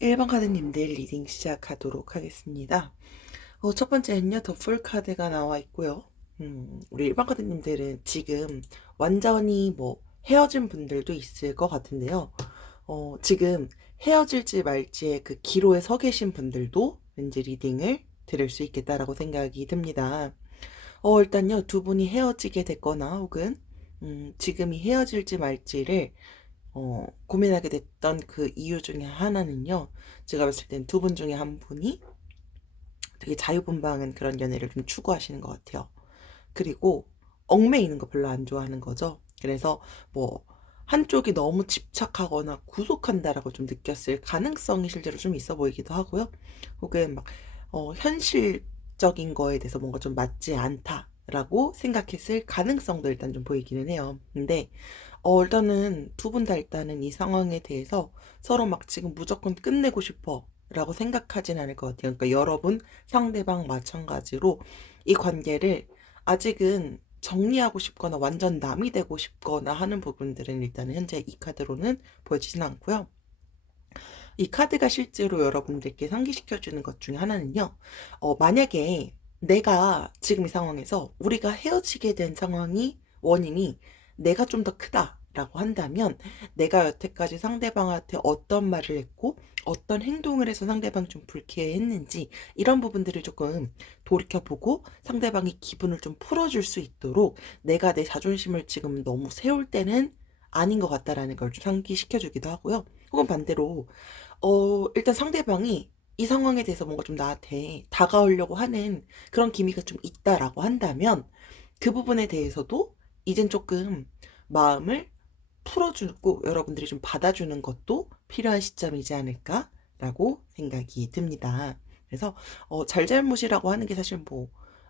1번 카드님들 리딩 시작하도록 하겠습니다. 첫 번째는요, 더 풀 카드가 나와 있고요. 우리 1번 카드님들은 지금 완전히 헤어진 분들도 있을 것 같은데요. 지금 헤어질지 말지의 그 기로에 서 계신 분들도 왠지 리딩을 들을 수 있겠다라고 생각이 듭니다. 일단요, 두 분이 헤어지게 됐거나 혹은 지금이 헤어질지 말지를 고민하게 됐던 그 이유 중에 하나는요, 제가 봤을 땐 두 분 중에 한 분이 되게 자유분방한 그런 연애를 좀 추구하시는 것 같아요. 그리고 얽매이는 거 별로 안 좋아하는 거죠. 그래서 한쪽이 너무 집착하거나 구속한다라고 좀 느꼈을 가능성이 실제로 좀 있어 보이기도 하고요. 혹은 현실적인 거에 대해서 뭔가 좀 맞지 않다라고 생각했을 가능성도 일단 좀 보이기는 해요. 근데 일단은 두 분 다 일단은 이 상황에 대해서 서로 막 지금 무조건 끝내고 싶어 라고 생각하진 않을 것 같아요. 그러니까 여러분, 상대방 마찬가지로 이 관계를 아직은 정리하고 싶거나 완전 남이 되고 싶거나 하는 부분들은 일단은 현재 이 카드로는 보여지진 않고요. 이 카드가 실제로 여러분들께 상기시켜주는 것 중에 하나는요, 만약에 내가 지금 이 상황에서 우리가 헤어지게 된 원인이 내가 좀 더 크다라고 한다면, 내가 여태까지 상대방한테 어떤 말을 했고 어떤 행동을 해서 상대방이 좀 불쾌했는지 이런 부분들을 조금 돌이켜보고 상대방이 기분을 좀 풀어줄 수 있도록, 내가 내 자존심을 지금 너무 세울 때는 아닌 것 같다라는 걸 좀 상기시켜주기도 하고요. 혹은 반대로 일단 상대방이 이 상황에 대해서 뭔가 좀 나한테 다가오려고 하는 그런 기미가 좀 있다라고 한다면, 그 부분에 대해서도 이젠 조금 마음을 풀어주고 여러분들이 좀 받아주는 것도 필요한 시점이지 않을까라고 생각이 듭니다. 그래서 잘잘못이라고 하는 게 사실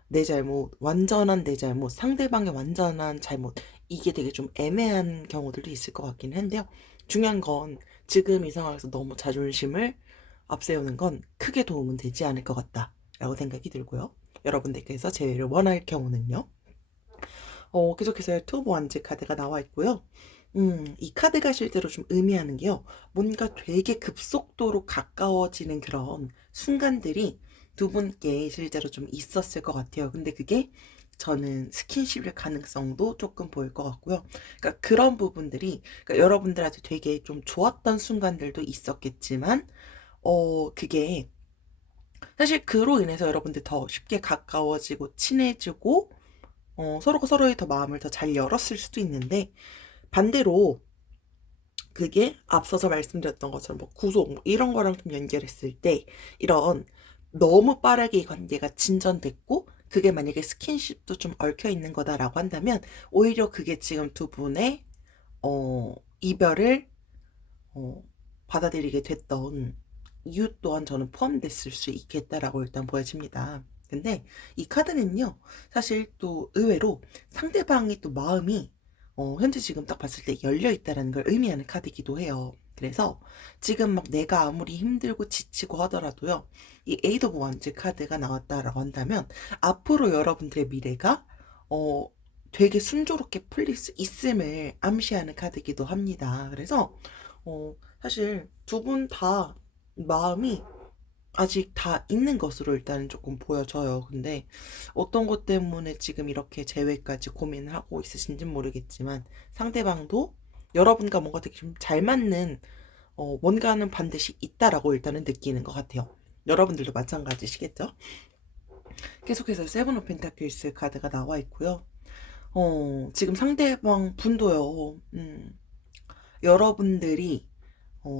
내 잘못, 완전한 내 잘못, 상대방의 완전한 잘못, 이게 되게 좀 애매한 경우들도 있을 것 같긴 한데요. 중요한 건 지금 이 상황에서 너무 자존심을 앞세우는 건 크게 도움은 되지 않을 것 같다라고 생각이 들고요. 여러분들께서 제외를 원할 경우는요. 계속해서 투 오브 원즈 카드가 나와 있고요. 이 카드가 실제로 좀 의미하는 게요, 뭔가 되게 급속도로 가까워지는 그런 순간들이 두 분께 실제로 좀 있었을 것 같아요. 근데 그게 저는 스킨십일 가능성도 조금 보일 것 같고요. 그러니까 그런 부분들이, 그러니까 여러분들한테 되게 좀 좋았던 순간들도 있었겠지만, 그게 사실 그로 인해서 여러분들 더 쉽게 가까워지고 친해지고, 서로가 서로의 더 마음을 더 잘 열었을 수도 있는데, 반대로 그게 앞서서 말씀드렸던 것처럼 구속 이런 거랑 좀 연결했을 때, 이런 너무 빠르게 이 관계가 진전됐고 그게 만약에 스킨십도 좀 얽혀 있는 거다라고 한다면, 오히려 그게 지금 두 분의 이별을 받아들이게 됐던 이유 또한 저는 포함됐을 수 있겠다라고 일단 보여집니다. 근데 이 카드는요, 사실 또 의외로 상대방이 또 마음이 현재 지금 딱 봤을 때 열려 있다라는 걸 의미하는 카드이기도 해요. 그래서 지금 막 내가 아무리 힘들고 지치고 하더라도요, 이 에이드 오브 원즈 카드가 나왔다라고 한다면 앞으로 여러분들의 미래가 되게 순조롭게 풀릴 수 있음을 암시하는 카드이기도 합니다. 그래서 사실 두 분 다 마음이 아직 다 있는 것으로 일단 조금 보여져요. 근데 어떤 것 때문에 지금 이렇게 재회까지 고민을 하고 있으신지는 모르겠지만, 상대방도 여러분과 뭔가 되게 좀 잘 맞는 뭔가는 반드시 있다라고 일단은 느끼는 것 같아요. 여러분들도 마찬가지시겠죠? 계속해서 세븐 오브 펜타클스 카드가 나와 있고요. 지금 상대방 분도요, 여러분들이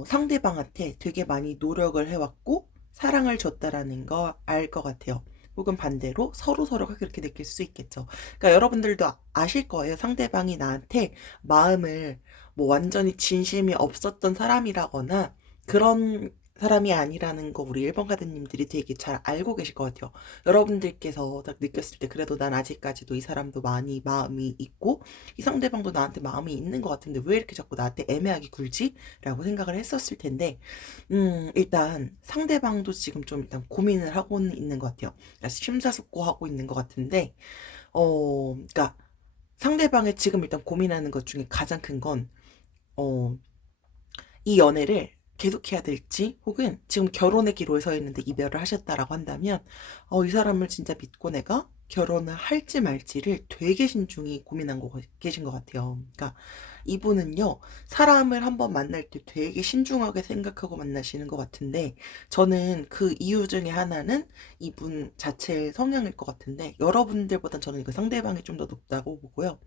상대방한테 되게 많이 노력을 해왔고 사랑을 줬다라는 거 알 것 같아요. 혹은 반대로 서로가 그렇게 느낄 수 있겠죠. 그러니까 여러분들도 아실 거예요. 상대방이 나한테 마음을 뭐 완전히 진심이 없었던 사람이라거나 그런 사람이 아니라는 거 우리 1번 카드님들이 되게 잘 알고 계실 것 같아요. 여러분들께서 딱 느꼈을 때 그래도 난 아직까지도 이 사람도 많이 마음이 있고 이 상대방도 나한테 마음이 있는 것 같은데 왜 이렇게 자꾸 나한테 애매하게 굴지? 라고 생각을 했었을 텐데 일단 상대방도 지금 좀 일단 고민을 하고는 있는 것 같아요. 그러니까 심사숙고하고 있는 것 같은데 그러니까 상대방의 지금 일단 고민하는 것 중에 가장 큰 건, 어, 이 연애를 계속해야 될지, 혹은 지금 결혼의 기로에 서 있는데 이별을 하셨다라고 한다면, 이 사람을 진짜 믿고 내가 결혼을 할지 말지를 되게 신중히 고민하고 계신 것 같아요. 그러니까 이분은요, 사람을 한번 만날 때 되게 신중하게 생각하고 만나시는 것 같은데, 저는 그 이유 중에 하나는 이분 자체의 성향일 것 같은데, 여러분들보단 저는 그 상대방이 좀 더 높다고 보고요.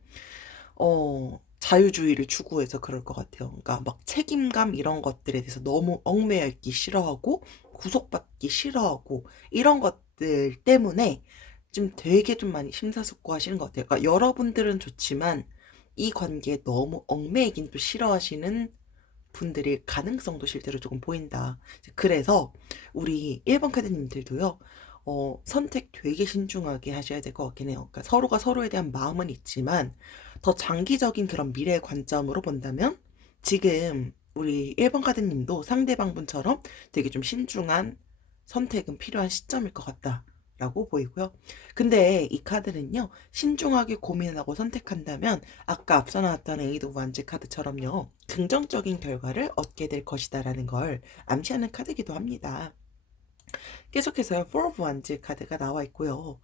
자유주의를 추구해서 그럴 것 같아요. 그러니까 막 책임감 이런 것들에 대해서 너무 얽매여 있기 싫어하고 구속받기 싫어하고 이런 것들 때문에 좀 되게 좀 많이 심사숙고하시는 것 같아요. 그러니까 여러분들은 좋지만 이 관계에 너무 얽매이긴 또 싫어하시는 분들의 가능성도 실제로 조금 보인다. 그래서 우리 1번 카드님들도요, 선택 되게 신중하게 하셔야 될 것 같긴 해요. 그러니까 서로가 서로에 대한 마음은 있지만, 더 장기적인 그런 미래 관점으로 본다면, 지금 우리 1번 카드님도 상대방 분처럼 되게 좀 신중한 선택은 필요한 시점일 것 같다. 라고 보이고요. 근데 이 카드는요, 신중하게 고민하고 선택한다면, 아까 앞서 나왔던 에이드 오브 완즈 카드처럼요, 긍정적인 결과를 얻게 될 것이다라는 걸 암시하는 카드이기도 합니다. 계속해서요, Four of Wands 카드가 나와 있고요.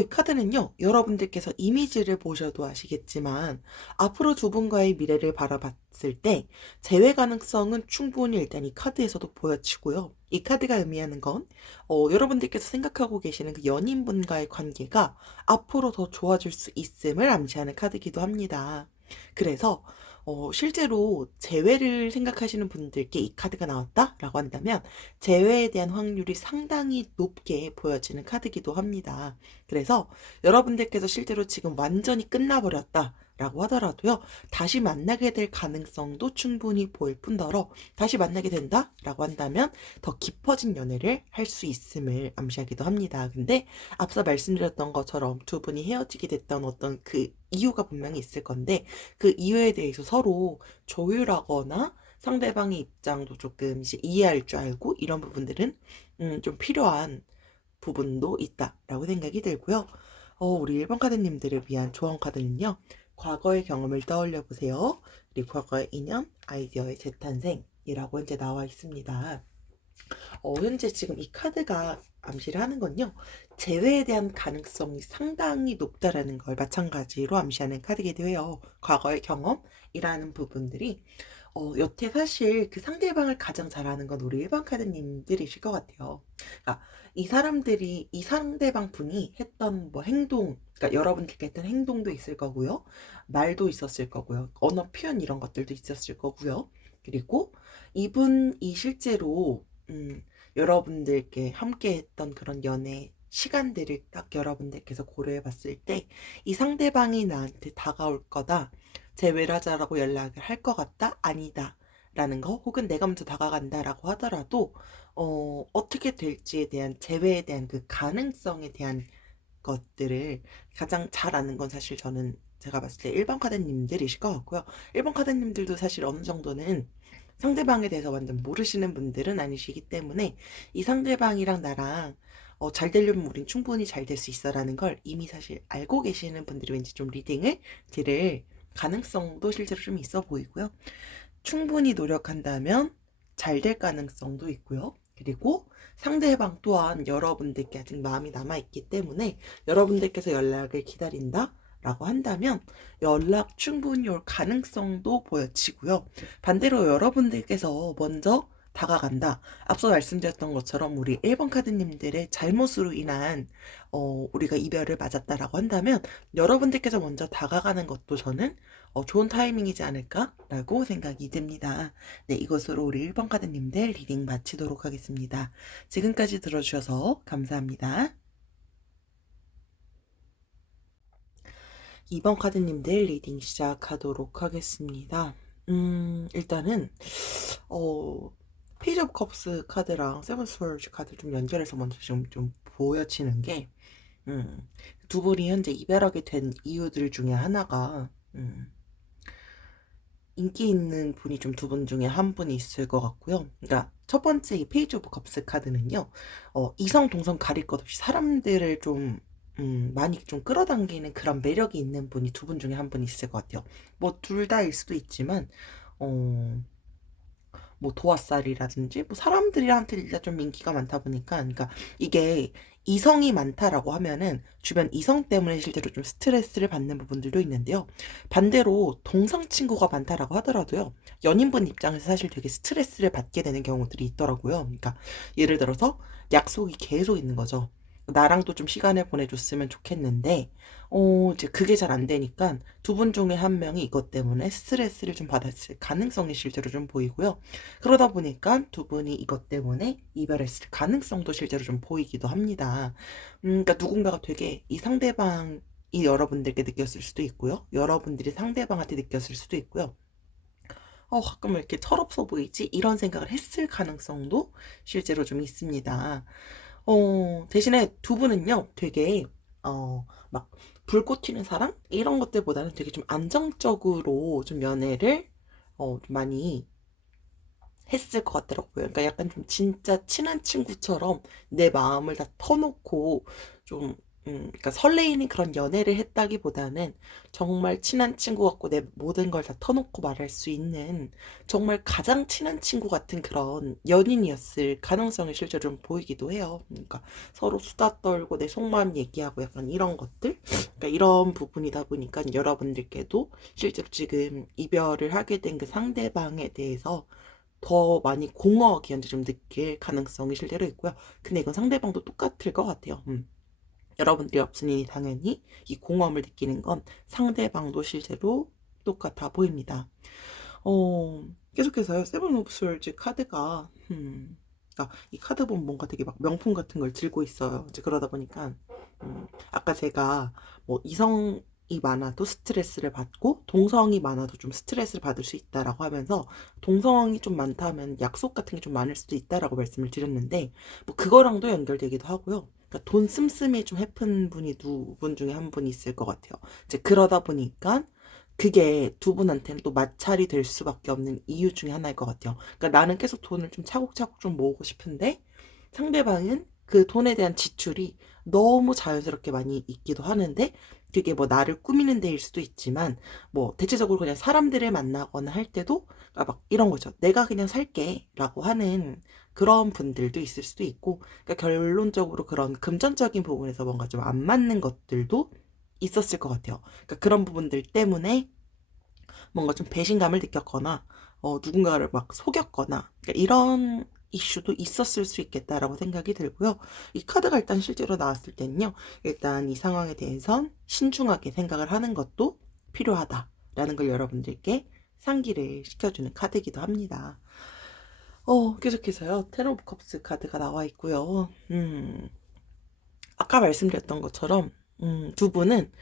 이 카드는요, 여러분들께서 이미지를 보셔도 아시겠지만, 앞으로 두 분과의 미래를 바라봤을 때, 재회 가능성은 충분히 일단 이 카드에서도 보여지고요. 이 카드가 의미하는 건, 여러분들께서 생각하고 계시는 그 연인분과의 관계가 앞으로 더 좋아질 수 있음을 암시하는 카드이기도 합니다. 그래서 실제로 재회를 생각하시는 분들께 이 카드가 나왔다라고 한다면 재회에 대한 확률이 상당히 높게 보여지는 카드이기도 합니다. 그래서 여러분들께서 실제로 지금 완전히 끝나버렸다 라고 하더라도요, 다시 만나게 될 가능성도 충분히 보일 뿐더러 다시 만나게 된다 라고 한다면 더 깊어진 연애를 할 수 있음을 암시하기도 합니다. 근데 앞서 말씀드렸던 것처럼 두 분이 헤어지게 됐던 어떤 그 이유가 분명히 있을 건데, 그 이유에 대해서 서로 조율하거나 상대방의 입장도 조금 이제 이해할 줄 알고 이런 부분들은 좀 필요한 부분도 있다라고 생각이 들고요. 우리 1번 카드님들을 위한 조언 카드는요, 과거의 경험을 떠올려 보세요. 그리고 과거의 인연, 아이디어의 재탄생이라고 이제 나와 있습니다. 현재 지금 이 카드가 암시를 하는 건요, 재회에 대한 가능성이 상당히 높다라는 걸 마찬가지로 암시하는 카드이기도 해요. 과거의 경험이라는 부분들이 여태 사실 그 상대방을 가장 잘 아는 건 우리 일반 카드님들이실 것 같아요. 그러니까 이 사람들이 이 상대방 분이 했던 뭐 행동, 그러니까 여러분들께 했던 행동도 있을 거고요, 말도 있었을 거고요, 언어 표현 이런 것들도 있었을 거고요. 그리고 이분이 실제로 여러분들께 함께 했던 그런 연애 시간들을 딱 여러분들께서 고려해 봤을 때 이 상대방이 나한테 다가올 거다, 재회를 하자라고 연락을 할 것 같다, 아니다 라는 거, 혹은 내가 먼저 다가간다 라고 하더라도 어떻게 될지에 대한, 재회에 대한 그 가능성에 대한 것들을 가장 잘 아는 건 사실 저는 제가 봤을 때 1번 카드님들이실 것 같고요. 1번 카드님들도 사실 어느 정도는 상대방에 대해서 완전 모르시는 분들은 아니시기 때문에 이 상대방이랑 나랑 잘 되려면 우린 충분히 잘 될 수 있어 라는 걸 이미 사실 알고 계시는 분들이 왠지 좀 리딩을 들을 가능성도 실제로 좀 있어 보이고요. 충분히 노력한다면 잘 될 가능성도 있고요. 그리고 상대방 또한 여러분들께 아직 마음이 남아있기 때문에 여러분들께서 연락을 기다린다 라고 한다면 연락 충분히 올 가능성도 보여지고요. 반대로 여러분들께서 먼저 다가간다, 앞서 말씀드렸던 것처럼 우리 1번 카드님들의 잘못으로 인한 우리가 이별을 맞았다라고 한다면 여러분들께서 먼저 다가가는 것도 저는 좋은 타이밍이지 않을까라고 생각이 듭니다. 네, 이것으로 우리 1번 카드님들 리딩 마치도록 하겠습니다. 지금까지 들어주셔서 감사합니다. 2번 카드님들 리딩 시작하도록 하겠습니다. 일단은 어 페이지 오브 컵스 카드랑 세븐 스월즈 카드 좀 연결해서 먼저 좀 보여지는 게, 두 분이 현재 이별하게 된 이유들 중에 하나가, 인기 있는 분이 좀 두 분 중에 한 분이 있을 것 같고요. 그러니까 첫 번째 이 페이지 오브 컵스 카드는요, 이성 동성 가릴 것 없이 사람들을 좀 많이 좀 끌어당기는 그런 매력이 있는 분이 두 분 중에 한 분이 있을 것 같아요. 뭐 둘 다일 수도 있지만, 어 뭐 도화살이라든지 뭐 사람들한테 일단 좀 인기가 많다 보니까, 그러니까 이게 이성이 많다라고 하면은 주변 이성 때문에 실제로 좀 스트레스를 받는 부분들도 있는데요. 반대로 동성 친구가 많다라고 하더라도요, 연인분 입장에서 사실 되게 스트레스를 받게 되는 경우들이 있더라고요. 그러니까 예를 들어서 약속이 계속 있는 거죠. 나랑도 좀 시간을 보내줬으면 좋겠는데, 이제 그게 잘 안 되니까 두 분 중에 한 명이 이것 때문에 스트레스를 좀 받았을 가능성이 실제로 좀 보이고요. 그러다 보니까 두 분이 이것 때문에 이별했을 가능성도 실제로 좀 보이기도 합니다. 그러니까 누군가가 되게 이 상대방이 여러분들께 느꼈을 수도 있고요. 여러분들이 상대방한테 느꼈을 수도 있고요. 가끔 왜 이렇게 철없어 보이지? 이런 생각을 했을 가능성도 실제로 좀 있습니다. 대신에 두 분은요, 되게, 막, 불꽃 튀는 사랑? 이런 것들보다는 되게 좀 안정적으로 좀 연애를, 좀 많이 했을 것 같더라고요. 그러니까 약간 좀 진짜 친한 친구처럼 내 마음을 다 터놓고 좀, 그러니까 설레이는 그런 연애를 했다기보다는 정말 친한 친구 같고 내 모든 걸 다 터놓고 말할 수 있는 정말 가장 친한 친구 같은 그런 연인이었을 가능성이 실제로 좀 보이기도 해요. 그러니까 서로 수다 떨고 내 속마음 얘기하고 약간 이런 것들? 그러니까 이런 부분이다 보니까 여러분들께도 실제로 지금 이별을 하게 된 그 상대방에 대해서 더 많이 공허하게 현재 좀 느낄 가능성이 실제로 있고요. 근데 이건 상대방도 똑같을 것 같아요. 여러분들이 없으니 당연히 이 공허함을 느끼는 건 상대방도 실제로 똑같아 보입니다. 계속해서요. 세븐 오브 스월즈 카드가, 그러니까 이 카드 보면 뭔가 되게 막 명품 같은 걸 들고 있어요. 이제 그러다 보니까, 아까 제가 뭐 이성이 많아도 스트레스를 받고 동성이 많아도 좀 스트레스를 받을 수 있다라고 하면서, 동성이 좀 많다면 약속 같은 게 좀 많을 수도 있다라고 말씀을 드렸는데, 뭐 그거랑도 연결되기도 하고요. 그러니까 돈 씀씀이 좀 해픈 분이 두 분 중에 한 분이 있을 것 같아요. 이제 그러다 보니까 그게 두 분한테는 또 마찰이 될 수밖에 없는 이유 중에 하나일 것 같아요. 그러니까 나는 계속 돈을 좀 차곡차곡 좀 모으고 싶은데, 상대방은 그 돈에 대한 지출이 너무 자연스럽게 많이 있기도 하는데, 그게 뭐 나를 꾸미는 데일 수도 있지만, 뭐 대체적으로 그냥 사람들을 만나거나 할 때도 막 이런 거죠. 내가 그냥 살게 라고 하는 그런 분들도 있을 수도 있고, 그러니까 결론적으로 그런 금전적인 부분에서 뭔가 좀 안 맞는 것들도 있었을 것 같아요. 그러니까 그런 부분들 때문에 뭔가 좀 배신감을 느꼈거나, 누군가를 막 속였거나, 그러니까 이런 이슈도 있었을 수 있겠다라고 생각이 들고요. 이 카드가 일단 실제로 나왔을 때는요, 일단 이 상황에 대해선 신중하게 생각을 하는 것도 필요하다라는 걸 여러분들께 상기를 시켜주는 카드이기도 합니다. 계속해서요, 텐 오브 컵스 카드가 나와 있고요. 아까 말씀드렸던 것처럼, 두 분은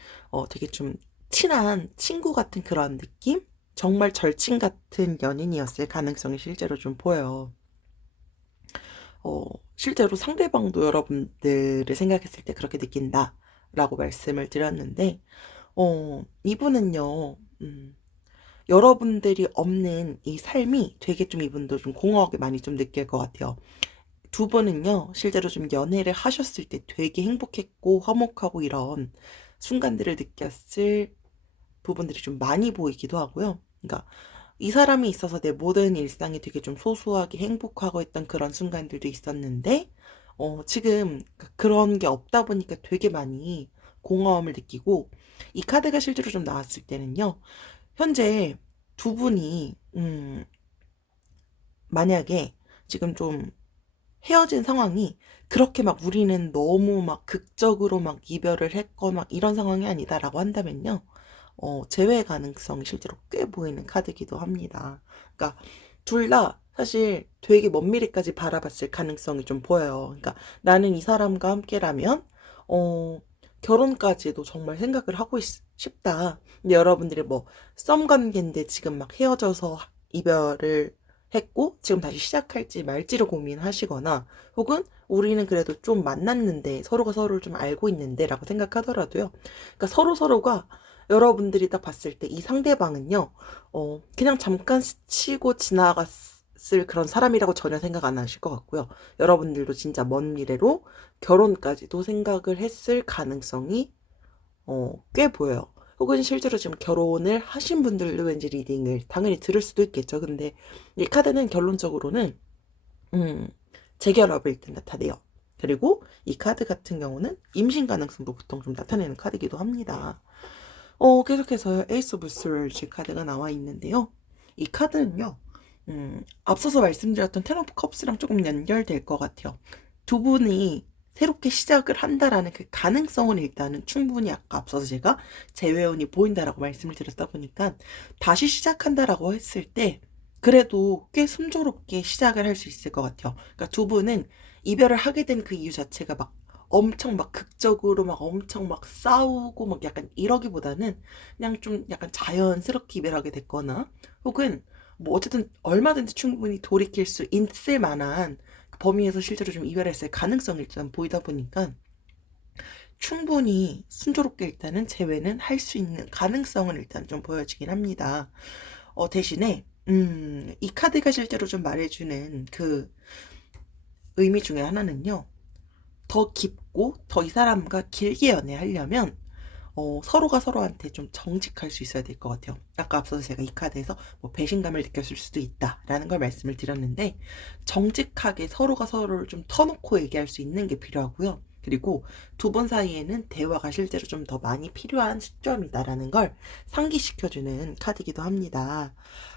되게 좀 친한 친구 같은 그런 느낌? 정말 절친 같은 연인이었을 가능성이 실제로 좀 보여요. 실제로 상대방도 여러분들을 생각했을 때 그렇게 느낀다라고 말씀을 드렸는데, 이분은요, 여러분들이 없는 이 삶이 되게 좀 이분도 좀 공허하게 많이 좀 느낄 것 같아요. 두 분은요, 실제로 좀 연애를 하셨을 때 되게 행복했고 화목하고 이런 순간들을 느꼈을 부분들이 좀 많이 보이기도 하고요. 그러니까 이 사람이 있어서 내 모든 일상이 되게 좀 소소하게 행복하고 있던 그런 순간들도 있었는데, 지금 그런 게 없다 보니까 되게 많이 공허함을 느끼고, 이 카드가 실제로 좀 나왔을 때는요, 현재 두 분이, 만약에 지금 좀 헤어진 상황이 그렇게 막 우리는 너무 막 극적으로 막 이별을 했거나 막 이런 상황이 아니다라고 한다면요, 재회 가능성이 실제로 꽤 보이는 카드기도 합니다. 그러니까 둘 다 사실 되게 먼 미래까지 바라봤을 가능성이 좀 보여요. 그러니까 나는 이 사람과 함께라면, 어, 결혼까지도 정말 생각을 하고 싶다. 근데 여러분들이 뭐 썸 관계인데 지금 막 헤어져서 이별을 했고 지금 다시 시작할지 말지를 고민하시거나 혹은 우리는 그래도 좀 만났는데 서로가 서로를 좀 알고 있는데 라고 생각하더라도요. 그러니까 서로가 여러분들이 딱 봤을 때 이 상대방은요, 그냥 잠깐 스치고 지나갔을 그런 사람이라고 전혀 생각 안 하실 것 같고요. 여러분들도 진짜 먼 미래로 결혼까지도 생각을 했을 가능성이 꽤 보여요. 혹은 실제로 지금 결혼을 하신 분들도 왠지 리딩을 당연히 들을 수도 있겠죠. 근데 이 카드는 결론적으로는 음, 재결합을 일단 나타내요. 그리고 이 카드 같은 경우는 임신 가능성도 보통 좀 나타내는 카드이기도 합니다. 계속해서 에이스 오브 스월즈 카드가 나와 있는데요. 이 카드는요, 앞서서 말씀드렸던 텐 오브 컵스랑 조금 연결될 것 같아요. 두 분이 새롭게 시작을 한다라는 그 가능성은 일단은 충분히 아까 앞서서 제가 재회원이 보인다라고 말씀을 드렸다 보니까 다시 시작한다라고 했을 때 그래도 꽤 순조롭게 시작을 할 수 있을 것 같아요. 그러니까 두 분은 이별을 하게 된 그 이유 자체가 막 엄청 막 극적으로 막 엄청 막 싸우고 막 약간 이러기보다는 그냥 좀 약간 자연스럽게 이별하게 됐거나 혹은 뭐 어쨌든 얼마든지 충분히 돌이킬 수 있을 만한 그 범위에서 실제로 좀 이별했을 가능성이 일단 보이다 보니까 충분히 순조롭게 일단은 재회는 할 수 있는 가능성은 일단 좀 보여지긴 합니다. 대신에 이 카드가 실제로 좀 말해주는 그 의미 중에 하나는요. 더 깊고 더 이 사람과 길게 연애하려면 서로가 서로한테 좀 정직할 수 있어야 될 것 같아요. 아까 앞서서 제가 이 카드에서 뭐 배신감을 느꼈을 수도 있다라는 걸 말씀을 드렸는데 정직하게 서로가 서로를 좀 터놓고 얘기할 수 있는 게 필요하고요. 그리고 두 분 사이에는 대화가 실제로 좀 더 많이 필요한 시점이다라는 걸 상기시켜주는 카드이기도 합니다.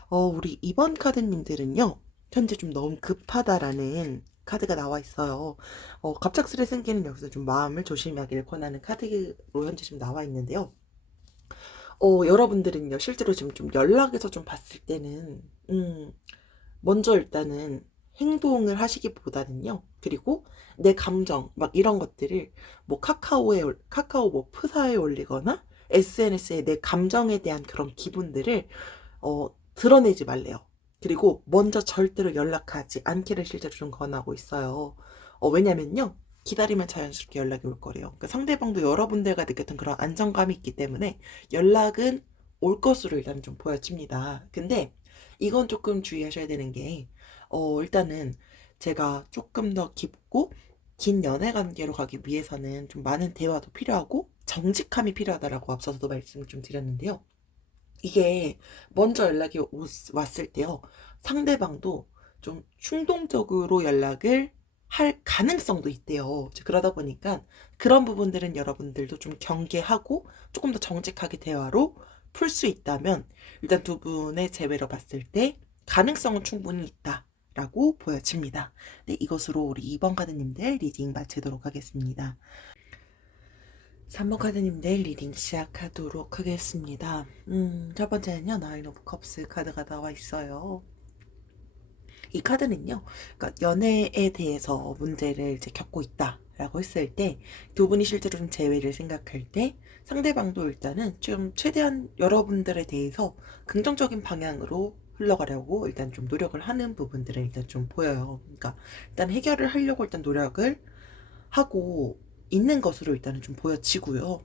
우리 이번 카드님들은요. 현재 좀 너무 급하다라는 카드가 나와 있어요. 갑작스레 생기는 여기서 좀 마음을 조심하길 권하는 카드로 현재 좀 나와 있는데요. 여러분들은요, 실제로 지금 좀 연락에서 좀 봤을 때는, 먼저 일단은 행동을 하시기보다는요, 그리고 내 감정, 막 이런 것들을 뭐 카카오 뭐 프사에 올리거나 SNS에 내 감정에 대한 그런 기분들을, 드러내지 말래요. 그리고 먼저 절대로 연락하지 않기를 실제로 좀 권하고 있어요. 왜냐면요. 기다리면 자연스럽게 연락이 올 거래요. 그러니까 상대방도 여러분들과 느꼈던 그런 안정감이 있기 때문에 연락은 올 것으로 일단 좀 보여집니다. 근데 이건 조금 주의하셔야 되는 게, 일단은 제가 조금 더 깊고 긴 연애 관계로 가기 위해서는 좀 많은 대화도 필요하고 정직함이 필요하다라고 앞서서도 말씀을 좀 드렸는데요. 이게 먼저 연락이 왔을 때요. 상대방도 좀 충동적으로 연락을 할 가능성도 있대요. 그러다 보니까 그런 부분들은 여러분들도 좀 경계하고 조금 더 정직하게 대화로 풀 수 있다면 일단 두 분의 재회로 봤을 때 가능성은 충분히 있다라고 보여집니다. 네, 이것으로 우리 2번 카드님들 리딩 마치도록 하겠습니다. 3번 카드님들 리딩 시작하도록 하겠습니다. 첫 번째는요, 나인 오브 컵스 카드가 나와 있어요. 이 카드는요, 그러니까 연애에 대해서 문제를 이제 겪고 있다라고 했을 때, 두 분이 실제로 좀 재회를 생각할 때, 상대방도 일단은 좀 최대한 여러분들에 대해서 긍정적인 방향으로 흘러가려고 일단 좀 노력을 하는 부분들은 일단 좀 보여요. 그러니까 일단 해결을 하려고 일단 노력을 하고 있는 것으로 일단은 좀 보여지고요.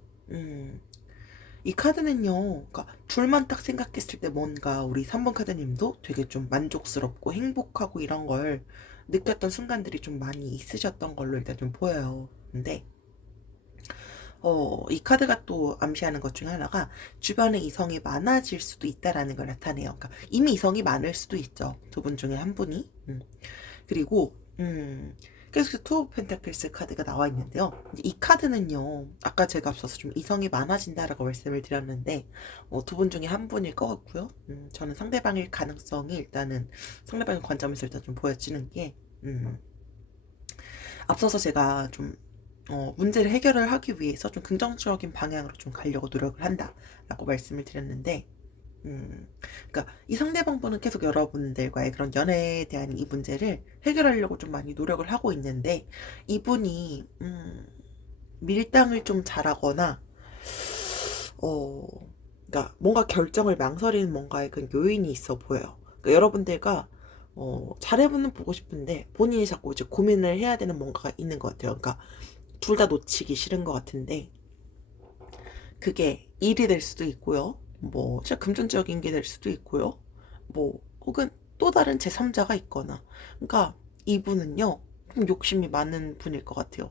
이 카드는요, 그러니까 둘만 딱 생각했을 때 뭔가 우리 3번 카드님도 되게 좀 만족스럽고 행복하고 이런 걸 느꼈던 순간들이 좀 많이 있으셨던 걸로 일단 좀 보여요. 근데 이 카드가 또 암시하는 것 중에 하나가 주변에 이성이 많아질 수도 있다라는 걸 나타내요. 그러니까 이미 이성이 많을 수도 있죠. 두 분 중에 한 분이. 그리고 그래서 투 오브 펜타클스 카드가 나와 있는데요. 이 카드는요, 아까 제가 앞서서 좀 이성이 많아진다라고 말씀을 드렸는데, 두 분 중에 한 분일 것 같고요. 저는 상대방일 가능성이 일단은 상대방의 관점에서 일단 좀 보여지는 게, 앞서서 제가 좀 문제를 해결을 하기 위해서 좀 긍정적인 방향으로 좀 가려고 노력을 한다라고 말씀을 드렸는데, 그러니까 이 상대방분은 계속 여러분들과의 그런 연애에 대한 이 문제를 해결하려고 좀 많이 노력을 하고 있는데, 이분이 밀당을 좀 잘하거나 어 그러니까 뭔가 결정을 망설이는 뭔가의 그 요인이 있어 보여요. 그러니까 여러분들과 잘해보는 보고 싶은데 본인이 자꾸 이제 고민을 해야 되는 뭔가가 있는 것 같아요. 그러니까 둘 다 놓치기 싫은 것 같은데 그게 일이 될 수도 있고요. 뭐 진짜 금전적인 게 될 수도 있고요. 뭐 혹은 또 다른 제3자가 있거나. 그러니까 이분은요. 좀 욕심이 많은 분일 것 같아요.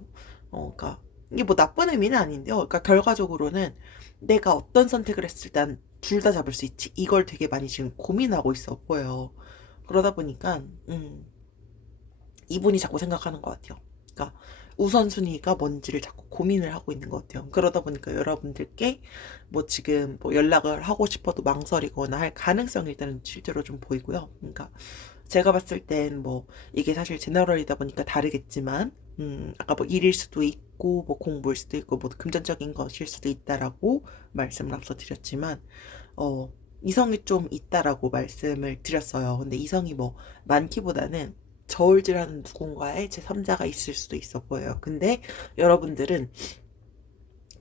그러니까 이게 뭐 나쁜 의미는 아닌데요. 그러니까 결과적으로는 내가 어떤 선택을 했을 땐 둘 다 잡을 수 있지. 이걸 되게 많이 지금 고민하고 있어 보여요. 그러다 보니까 이분이 자꾸 생각하는 것 같아요. 그러니까 우선순위가 뭔지를 자꾸 고민을 하고 있는 것 같아요. 그러다 보니까 여러분들께 뭐 지금 뭐 연락을 하고 싶어도 망설이거나 할 가능성이 일단은 실제로 좀 보이고요. 그러니까 제가 봤을 땐 뭐 이게 사실 제너럴이다 보니까 다르겠지만 아까 뭐 일일 수도 있고 뭐 공부일 수도 있고 뭐 금전적인 것일 수도 있다라고 말씀을 앞서 드렸지만 이성이 좀 있다라고 말씀을 드렸어요. 근데 이성이 뭐 많기보다는 저울질하는 누군가의 제3자가 있을 수도 있어 보여요. 근데 여러분들은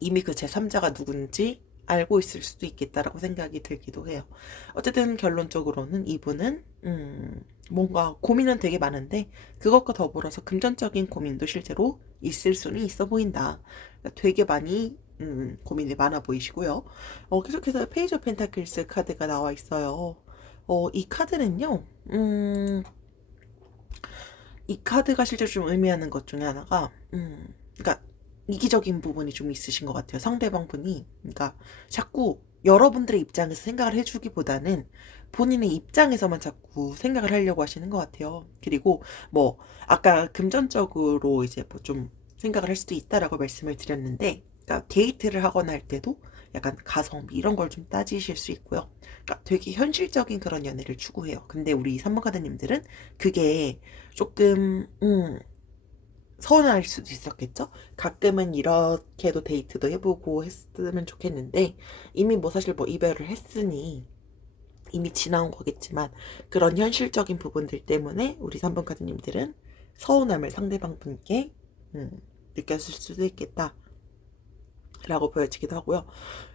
이미 그 제3자가 누군지 알고 있을 수도 있겠다라고 생각이 들기도 해요. 어쨌든 결론적으로는 이분은 뭔가 고민은 되게 많은데 그것과 더불어서 금전적인 고민도 실제로 있을 수는 있어 보인다. 그러니까 되게 많이 고민이 많아 보이시고요. 계속해서 페이지 오브 펜타클스 카드가 나와 있어요. 이 카드는요. 이 카드가 실제로 좀 의미하는 것 중에 하나가 그러니까 이기적인 부분이 좀 있으신 것 같아요. 상대방 분이 그러니까 자꾸 여러분들의 입장에서 생각을 해주기보다는 본인의 입장에서만 자꾸 생각을 하려고 하시는 것 같아요. 그리고 뭐 아까 금전적으로 이제 뭐 좀 생각을 할 수도 있다라고 말씀을 드렸는데, 그러니까 데이트를 하거나 할 때도 약간 가성비 이런 걸 좀 따지실 수 있고요. 그러니까 되게 현실적인 그런 연애를 추구해요. 근데 우리 산모가드님들은 그게 조금 서운할 수도 있었겠죠? 가끔은 이렇게도 데이트도 해보고 했으면 좋겠는데 이미 뭐 사실 뭐 이별을 했으니 이미 지나온 거겠지만 그런 현실적인 부분들 때문에 우리 3번 카드님들은 서운함을 상대방 분께 느꼈을 수도 있겠다 라고 보여지기도 하고요.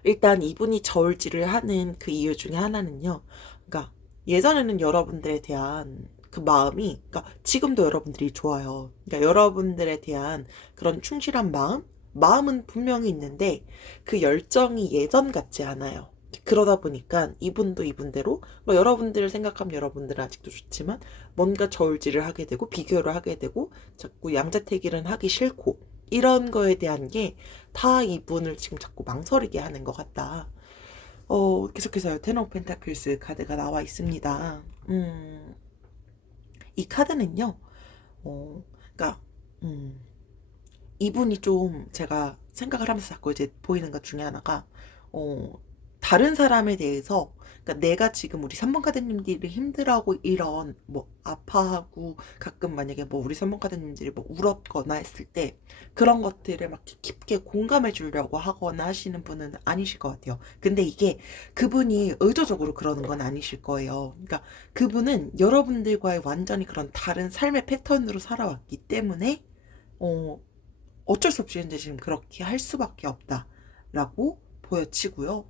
일단 이분이 저울질을 하는 그 이유 중에 하나는요. 그러니까 예전에는 여러분들에 대한 그 마음이, 그러니까 지금도 여러분들이 좋아요. 그러니까 여러분들에 대한 그런 충실한 마음은 분명히 있는데 그 열정이 예전 같지 않아요. 그러다 보니까 이분도 이분대로 뭐 여러분들을 생각하면 여러분들은 아직도 좋지만 뭔가 저울질을 하게 되고 비교를 하게 되고 자꾸 양자택일은 하기 싫고 이런 거에 대한 게 다 이분을 지금 자꾸 망설이게 하는 것 같다. 계속해서 텐 오브 펜타클스 카드가 나와 있습니다. 이 카드는요, 그러니까 이분이 좀 제가 생각을 하면서 자꾸 이제 보이는 것 중에 하나가 어, 다른 사람에 대해서, 그러니까 내가 지금 우리 3번 카드님들이 힘들어하고 이런 뭐 아파하고 가끔 만약에 뭐 우리 3번 카드님들이 뭐 울었거나 했을 때 그런 것들을 막 깊게 공감해 주려고 하거나 하시는 분은 아니실 것 같아요. 근데 이게 그분이 의도적으로 그러는 건 아니실 거예요. 그러니까 그분은 여러분들과의 완전히 그런 다른 삶의 패턴으로 살아왔기 때문에 어, 어쩔 수 없이 현재 지금 그렇게 할 수밖에 없다라고 보여지고요.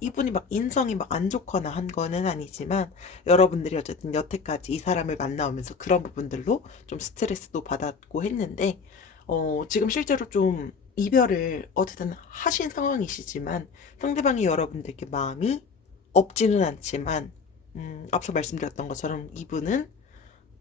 이분이 막 인성이 막 안 좋거나 한 거는 아니지만 여러분들이 어쨌든 여태까지 이 사람을 만나오면서 그런 부분들로 좀 스트레스도 받았고 했는데 지금 실제로 좀 이별을 어쨌든 하신 상황이시지만 상대방이 여러분들께 마음이 없지는 않지만 앞서 말씀드렸던 것처럼 이분은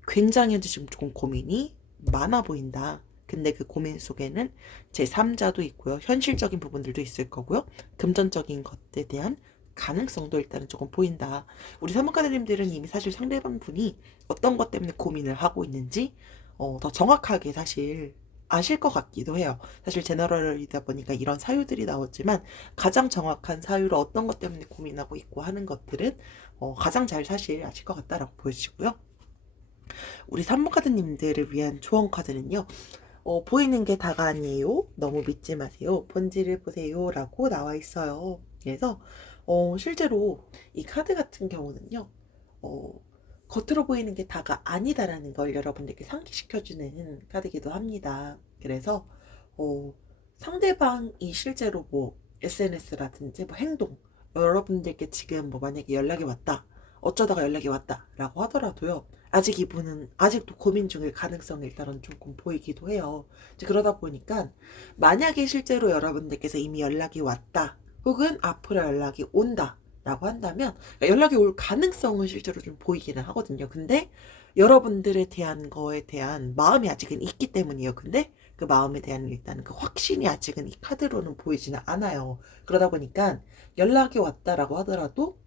굉장히 현재 지금 조금 고민이 많아 보인다. 근데 그 고민 속에는 제3자도 있고요. 현실적인 부분들도 있을 거고요. 금전적인 것에 대한 가능성도 일단은 조금 보인다. 우리 사무관님들은 이미 사실 상대방 분이 어떤 것 때문에 고민을 하고 있는지 더 정확하게 사실 아실 것 같기도 해요. 사실 제너럴이다 보니까 이런 사유들이 나오지만 가장 정확한 사유를 어떤 것 때문에 고민하고 있고 하는 것들은 가장 잘 사실 아실 것 같다라고 보여지고요. 우리 산모카드님들을 위한 조언 카드는요. 보이는 게 다가 아니에요. 너무 믿지 마세요. 본질을 보세요. 라고 나와 있어요. 그래서 실제로 이 카드 같은 경우는요. 어, 겉으로 보이는 게 다가 아니다라는 걸 여러분들께 상기시켜주는 카드이기도 합니다. 그래서 어, 상대방이 실제로 뭐 SNS라든지 뭐 행동, 여러분들께 지금 뭐 만약에 연락이 왔다, 어쩌다가 연락이 왔다라고 하더라도요. 아직 이분은 아직도 고민 중일 가능성이 일단은 조금 보이기도 해요. 이제 그러다 보니까 만약에 실제로 여러분들께서 이미 연락이 왔다, 혹은 앞으로 연락이 온다라고 한다면 그러니까 연락이 올 가능성은 실제로 좀 보이기는 하거든요. 근데 여러분들에 대한 거에 대한 마음이 아직은 있기 때문이에요. 근데 그 마음에 대한 일단 그 확신이 아직은 이 카드로는 보이지는 않아요. 그러다 보니까 연락이 왔다라고 하더라도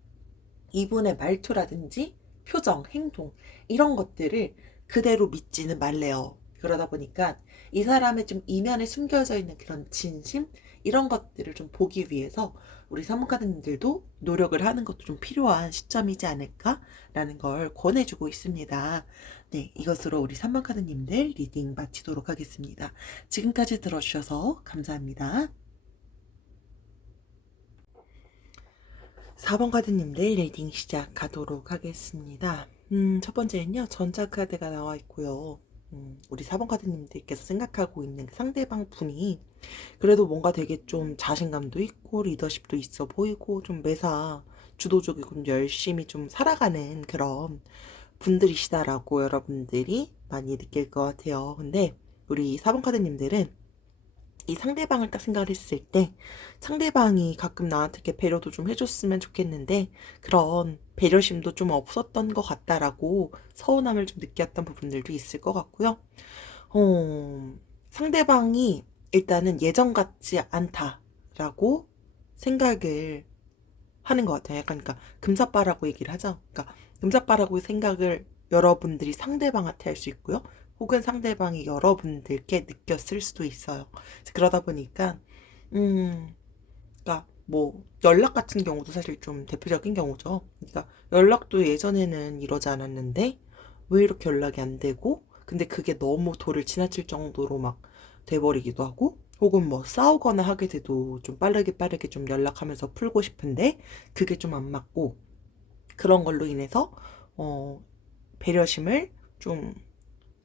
이분의 말투라든지 표정, 행동 이런 것들을 그대로 믿지는 말래요. 그러다 보니까 이 사람의 좀 이면에 숨겨져 있는 그런 진심 이런 것들을 좀 보기 위해서 우리 사무카드님들도 노력을 하는 것도 좀 필요한 시점이지 않을까라는 걸 권해주고 있습니다. 네, 이것으로 우리 사무카드님들 리딩 마치도록 하겠습니다. 지금까지 들어주셔서 감사합니다. 4번 카드님들 리딩 시작하도록 하겠습니다. 첫 번째는요, 전자카드가 나와 있고요. 우리 4번 카드님들께서 생각하고 있는 그 상대방 분이 그래도 뭔가 되게 좀 자신감도 있고 리더십도 있어 보이고 좀 매사 주도적이고 좀 열심히 좀 살아가는 그런 분들이시다라고 여러분들이 많이 느낄 것 같아요. 근데 우리 4번 카드님들은 이 상대방을 딱 생각을 했을 때 상대방이 가끔 나한테 이렇게 배려도 좀 해줬으면 좋겠는데 그런 배려심도 좀 없었던 것 같다라고 서운함을 좀 느꼈던 부분들도 있을 것 같고요. 상대방이 일단은 예전 같지 않다라고 생각을 하는 것 같아요. 약간 그러니까 금사빠라고 얘기를 하죠. 그러니까 금사빠라고 생각을 여러분들이 상대방한테 할 수 있고요. 혹은 상대방이 여러분들께 느꼈을 수도 있어요. 그러다 보니까 그러니까 뭐 연락 같은 경우도 사실 좀 대표적인 경우죠. 그러니까 연락도 예전에는 이러지 않았는데 왜 이렇게 연락이 안 되고 근데 그게 너무 도를 지나칠 정도로 막 돼버리기도 하고 혹은 뭐 싸우거나 하게 돼도 좀 빠르게 좀 연락하면서 풀고 싶은데 그게 좀 안 맞고 그런 걸로 인해서 어 배려심을 좀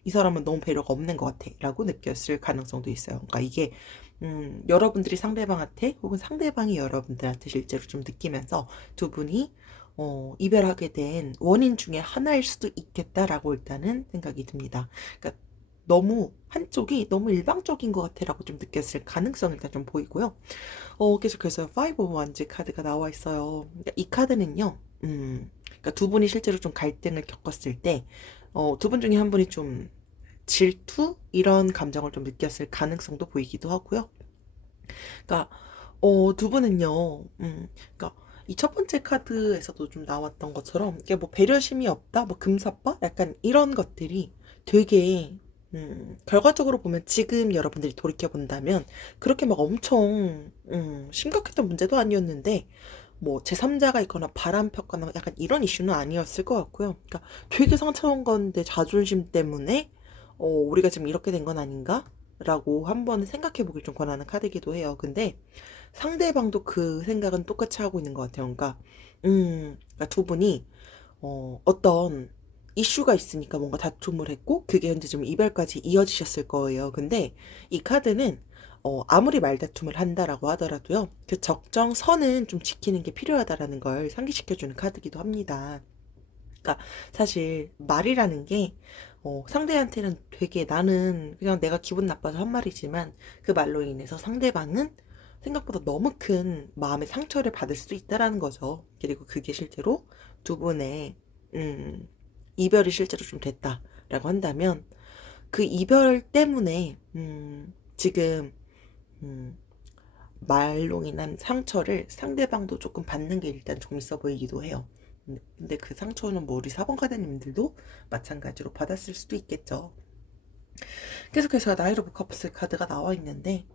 이 사람은 너무 배려가 없는 것 같아 라고 느꼈을 가능성도 있어요. 그러니까 이게 여러분들이 상대방한테 혹은 상대방이 여러분들한테 실제로 좀 느끼면서 두 분이 이별하게 된 원인 중에 하나일 수도 있겠다라고 일단은 생각이 듭니다. 그러니까 너무 한쪽이 너무 일방적인 것 같아라고 좀 느꼈을 가능성이 일단 좀 보이고요. 계속해서 5 of Wands 카드가 나와 있어요. 그러니까 이 카드는요. 그러니까 두 분이 실제로 좀 갈등을 겪었을 때 두 분 중에 한 분이 좀 질투 이런 감정을 좀 느꼈을 가능성도 보이기도 하고요. 그러니까 두 분은요. 그러니까 이 첫 번째 카드에서도 좀 나왔던 것처럼 이게 뭐 배려심이 없다, 뭐 금사빠 약간 이런 것들이 되게 결과적으로 보면 지금 여러분들이 돌이켜 본다면 그렇게 막 엄청 심각했던 문제도 아니었는데 뭐 제3자가 있거나 바람 폈거나 약간 이런 이슈는 아니었을 것 같고요. 그러니까 되게 상처온 건데 자존심 때문에 우리가 지금 이렇게 된 건 아닌가? 라고 한번 생각해 보길 좀 권하는 카드이기도 해요. 근데 상대방도 그 생각은 똑같이 하고 있는 것 같아요. 그러니까 두 분이 어떤 이슈가 있으니까 뭔가 다툼을 했고 그게 현재 좀 이별까지 이어지셨을 거예요. 근데 이 카드는 아무리 말다툼을 한다라고 하더라도요. 그 적정선은 좀 지키는 게 필요하다라는 걸 상기시켜주는 카드이기도 합니다. 그러니까 사실 말이라는 게 상대한테는 되게 나는 그냥 내가 기분 나빠서 한 말이지만 그 말로 인해서 상대방은 생각보다 너무 큰 마음의 상처를 받을 수도 있다라는 거죠. 그리고 그게 실제로 두 분의 이별이 실제로 좀 됐다라고 한다면 그 이별 때문에 지금 음, 말로 인한 상처를 상대방도 조금 받는 게 일단 좀 있어 보이기도 해요. 근데 그 상처는 뭐 우리 4번 카드님들도 마찬가지로 받았을 수도 있겠죠. 계속해서 나이트 오브 컵스 카드가 나와 있는데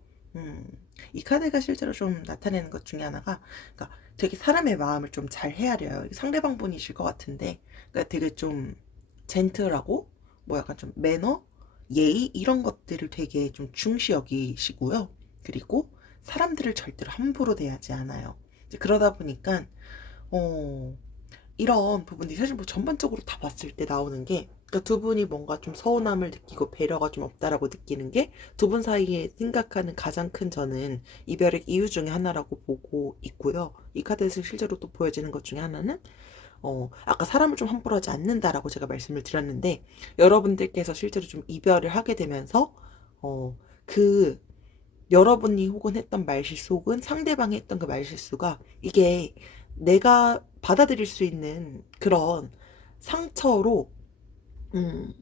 이 카드가 실제로 좀 나타내는 것 중에 하나가 그러니까 되게 사람의 마음을 좀 잘 헤아려요. 상대방 분이실 것 같은데 그러니까 되게 좀 젠틀하고 뭐 약간 좀 매너, 예의 이런 것들을 되게 좀 중시 여기시고요. 그리고 사람들을 절대로 함부로 대하지 않아요. 이제 그러다 보니까 어 이런 부분들이 사실 뭐 전반적으로 다 봤을 때 나오는 게 그러니까 두 분이 뭔가 좀 서운함을 느끼고 배려가 좀 없다라고 느끼는 게 두 분 사이에 생각하는 가장 큰 저는 이별의 이유 중에 하나라고 보고 있고요. 이 카드에서 실제로 또 보여지는 것 중에 하나는 아까 사람을 좀 함부로 하지 않는다라고 제가 말씀을 드렸는데 여러분들께서 실제로 좀 이별을 하게 되면서 그 여러분이 혹은 했던 말실수 혹은 상대방이 했던 그 말실수가 이게 내가 받아들일 수 있는 그런 상처로 음,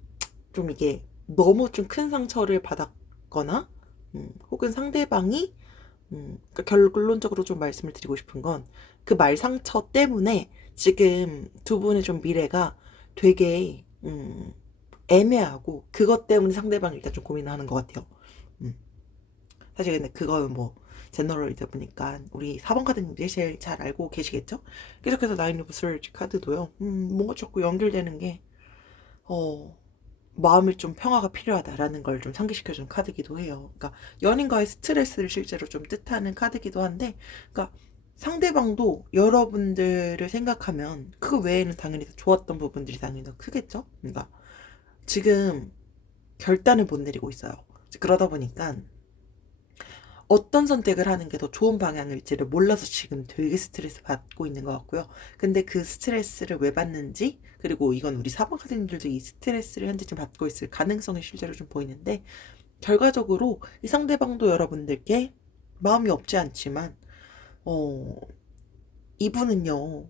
좀 이게 너무 좀 큰 상처를 받았거나 혹은 상대방이 그러니까 결론적으로 좀 말씀을 드리고 싶은 건 그 말 상처 때문에 지금 두 분의 좀 미래가 되게 애매하고 그것 때문에 상대방이 일단 좀 고민하는 것 같아요. 음. 사실 근데 그거는 뭐 제너럴이다 보니까 우리 4번 카드님들이 제일 잘 알고 계시겠죠? 계속해서 나인 오브 솔지 카드도요. 뭔가 자꾸 연결되는 게 어, 마음이 좀 평화가 필요하다라는 걸 좀 상기시켜주는 카드기도 해요. 그러니까 연인과의 스트레스를 실제로 좀 뜻하는 카드기도 한데, 그러니까 상대방도 여러분들을 생각하면 그 외에는 당연히 더 좋았던 부분들이 당연히 더 크겠죠. 그러니까 지금 결단을 못 내리고 있어요. 그러다 보니까 어떤 선택을 하는 게 더 좋은 방향일지를 몰라서 지금 되게 스트레스 받고 있는 것 같고요. 근데 그 스트레스를 왜 받는지, 그리고 이건 우리 4번 카드님들도 이 스트레스를 현재 좀 받고 있을 가능성이 실제로 좀 보이는데, 결과적으로 이 상대방도 여러분들께 마음이 없지 않지만, 어, 이분은요,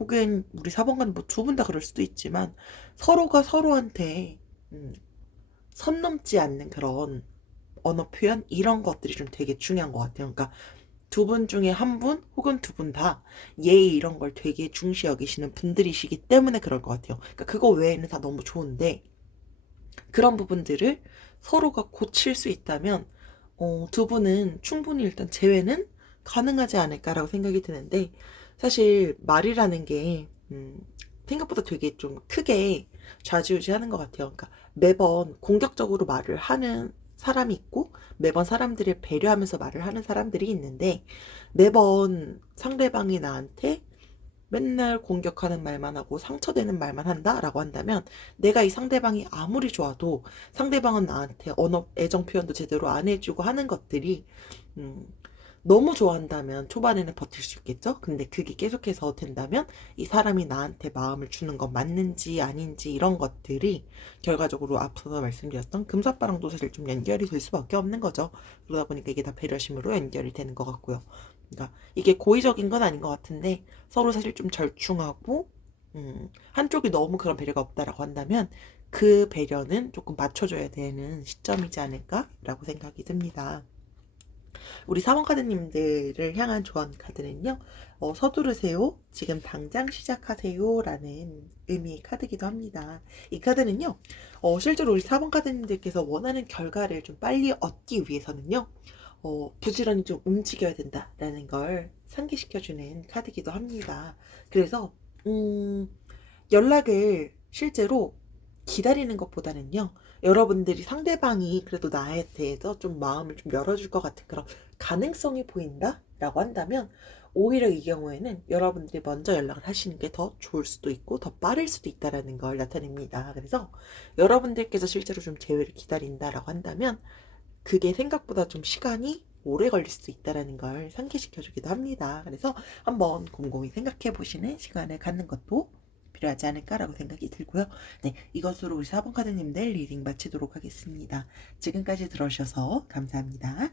혹은 우리 4번가는 뭐 두 분 다 그럴 수도 있지만, 서로가 서로한테, 선 넘지 않는 그런 언어 표현 이런 것들이 좀 되게 중요한 것 같아요. 그러니까 두 분 중에 한 분 혹은 두 분 다 예의 이런 걸 되게 중시 여기시는 분들이시기 때문에 그럴 것 같아요. 그러니까 그거 외에는 다 너무 좋은데 그런 부분들을 서로가 고칠 수 있다면 두 분은 충분히 일단 재회는 가능하지 않을까라고 생각이 드는데 사실 말이라는 게 생각보다 되게 좀 크게 좌지우지하는 것 같아요. 그러니까 매번 공격적으로 말을 하는 사람이 있고 매번 사람들을 배려하면서 말을 하는 사람들이 있는데 매번 상대방이 나한테 맨날 공격하는 말만 하고 상처되는 말만 한다라고 한다면 내가 이 상대방이 아무리 좋아도 상대방은 나한테 언어 애정 표현도 제대로 안 해주고 하는 것들이 음, 너무 좋아한다면 초반에는 버틸 수 있겠죠? 근데 그게 계속해서 된다면 이 사람이 나한테 마음을 주는 건 맞는지 아닌지 이런 것들이 결과적으로 앞서서 말씀드렸던 금사빠랑도 사실 좀 연결이 될 수밖에 없는 거죠. 그러다 보니까 이게 다 배려심으로 연결이 되는 것 같고요. 그러니까 이게 고의적인 건 아닌 것 같은데 서로 사실 좀 절충하고 한쪽이 너무 그런 배려가 없다라고 한다면 그 배려는 조금 맞춰줘야 되는 시점이지 않을까라고 생각이 듭니다. 우리 사원카드님들을 향한 조언 카드는요. 서두르세요. 지금 당장 시작하세요. 라는 의미의 카드기도 합니다. 이 카드는요. 실제로 우리 사원카드님들께서 원하는 결과를 좀 빨리 얻기 위해서는요. 부지런히 좀 움직여야 된다라는 걸 상기시켜주는 카드기도 합니다. 그래서 연락을 실제로 기다리는 것보다는요, 여러분들이 상대방이 그래도 나에 대해서 좀 마음을 좀 열어줄 것 같은 그런 가능성이 보인다? 라고 한다면, 오히려 이 경우에는 여러분들이 먼저 연락을 하시는 게 더 좋을 수도 있고, 더 빠를 수도 있다라는 걸 나타냅니다. 그래서 여러분들께서 실제로 좀 재회를 기다린다라고 한다면, 그게 생각보다 좀 시간이 오래 걸릴 수도 있다라는 걸 상기시켜주기도 합니다. 그래서 한번 곰곰이 생각해 보시는 시간을 갖는 것도 필요하지 않을까라고 생각이 들고요. 네, 이것으로 우리 4번 카드님들 리딩 마치도록 하겠습니다. 지금까지 들어주셔서 감사합니다.